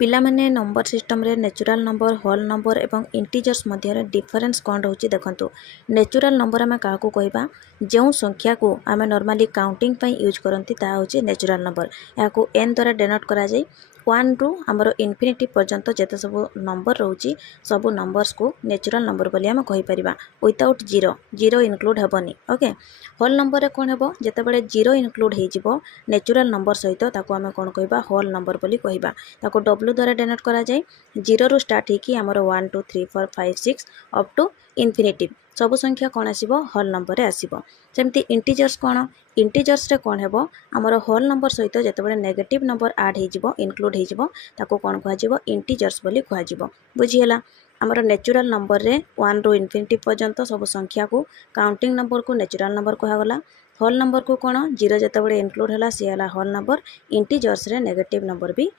पिला माने number system रे नेचुरल नंबर होल नंबर एवं इंटीजर्स मध्य डिफरेंस कौन रोचे देखो। नेचुरल नंबर आम क्या कहवा जो संख्या को आम नॉर्मली काउंटिंग यूज करती हूँ नेचुरल नंबर। या एन द्वारा डेनोट करा जाए 1 रु आमर इनफिनिटी पर्यंत जिते सब नंबर रोचे सब नंबर्स को नेचुरल नंबर बोली आम कहीपर विदाउट जीरो जीरो इनक्लूड हेबनी। ओके होल नंबर रे कौन हेबो जेतेबेले जीरो इनक्लूड हो नेचुरल नंबर सहित ताको आम कौन कहवा होल नंबर बोली कहवा। ताको डब्ल्यू द्वारा डेनोट करा जाए जीरो रु स्टार्ट होगी आमर 1 2 3 4 5 6 अप टू इनफिनिटी सब संख्या कौन आसीबो होल नंबर रे आसीबो। सेमती इंटीजर्स कौन इंटीजर्स रे कौन हेबो आमर होल नंबर सहित जेतेबेले नेगेटिव नंबर ऐड हो इनक्लूड हो ताको कौन कह इंटीजर्स बोली कह बुझीगला। आमर नेचुरल नंबर रे 1 रु इनफिनिटी पर्यंत सब संख्या को काउंटिंग नंबर को नेचुरल नंबर कहगला। होल नंबर को कौन जीरो जेतेबेले इनक्लूड होला सी होला होल नंबर। इंटीजर्स रे नेगेटिव नंबर भी